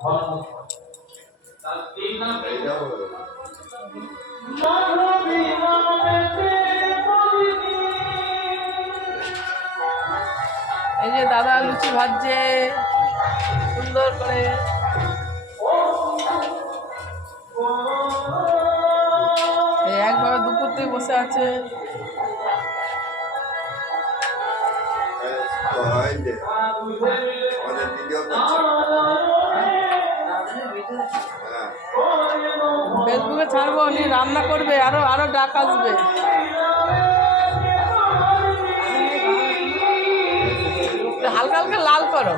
এই যে দাদা লুচি ভাজছে সুন্দর করে। একভাবে দুপুর থেকে বসে আছে। ফেসবুকে ছাড়বো, উনি রান্না করবে, আরো আরো ডাক আসবে। হালকা হালকা লাল করো।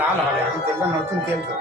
লাল হবে, এখন তেলটা নতুন তেল তো।